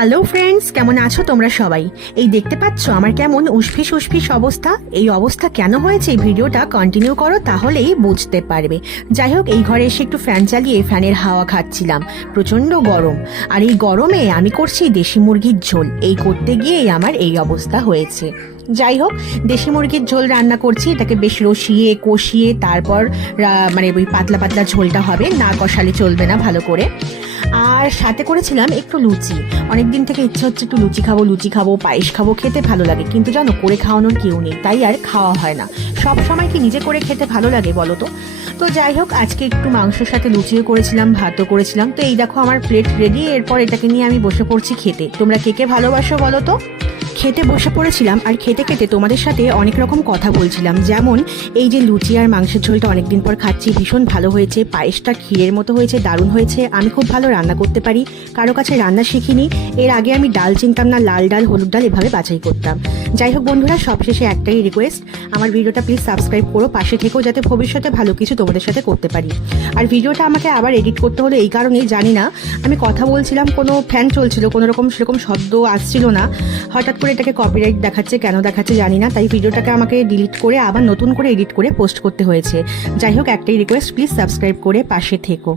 Hello friends, কেমন আছো তোমরা সবাই? এই দেখতে পাচ্ছ আমার কেমন উসফিস উসফিস অবস্থা। এই অবস্থা কেন হয়েছে এই ভিডিওটা কন্টিনিউ করো, তাহলেই বুঝতে পারবে। যাই হোক, এই ঘরে এসে একটু ফ্যান চালিয়ে ফ্যানের হাওয়া খাচ্ছিলাম। প্রচন্ড গরম, আর এই গরমে আমি করছি দেশি মুরগির ঝোল। এই করতে গিয়েই আমার এই অবস্থা হয়েছে। যাই হোক, দেশি মুরগির ঝোল রান্না করছি, এটাকে বেশ রসিয়ে কষিয়ে তারপর মানে ওই পাতলা পাতলা ঝোলটা হবে, না কষালে চলবে না ভালো করে। আর সাথে করেছিলাম একটু লুচি। অনেকদিন থেকে ইচ্ছে হচ্ছে একটু লুচি খাবো, পায়েস খাবো, খেতে ভালো লাগে, কিন্তু জানো করে খাওয়ানোর কেউ নেই, তাই আর খাওয়া হয় না। সব সময় কি নিজে করে খেতে ভালো লাগে বলো তো? তো যাই হোক, আজকে একটু মাংসের সাথে লুচিও করেছিলাম, ভাতও করেছিলাম। তো এই দেখো আমার প্লেট রেডি। এরপর এটাকে নিয়ে আমি বসে পড়ছি খেতে। তোমরা কে কে ভালোবাসো বলো তো? খেতে বসে পড়েছিলাম, আর খেতে খেতে তোমাদের সাথে অনেক রকম কথা বলছিলাম। যেমন এই যে লুচি আর মাংসের ঝোলটা অনেকদিন পর খাচ্ছি, ভীষণ ভালো হয়েছে। পায়েসটা ক্ষীরের মতো হয়েছে, দারুণ হয়েছে। আমি খুব ভালো রান্না করতে পারি, কারো কাছে রান্না শিখিনি। এর আগে আমি ডাল চিনতাম না, লাল ডাল হলুদ ডাল এভাবে বাছাই করতাম। যাই হোক বন্ধুরা, সবশেষে একটাই রিকোয়েস্ট, আমার ভিডিওটা প্লিজ সাবস্ক্রাইব করো, পাশে থেকেও, যাতে ভবিষ্যতে ভালো কিছু তোমাদের সাথে করতে পারি। আর ভিডিওটা আমাকে আবার এডিট করতে হলো এই কারণেই, জানি না, আমি কথা বলছিলাম, কোনো ফ্যান চলছিল, কোনো রকম সেরকম শব্দ আসছিল না। হঠাৎ করে এটাকে কপিরাইট দেখাচ্ছে, কেন দেখাচ্ছে জানি না। তাই ভিডিওটাকে আমাকে ডিলিট করে আবার নতুন করে এডিট করে পোস্ট করতে হয়েছে। যাই হোক, একটাই রিকোয়েস্ট, প্লিজ সাবস্ক্রাইব করে পাশে থেকো।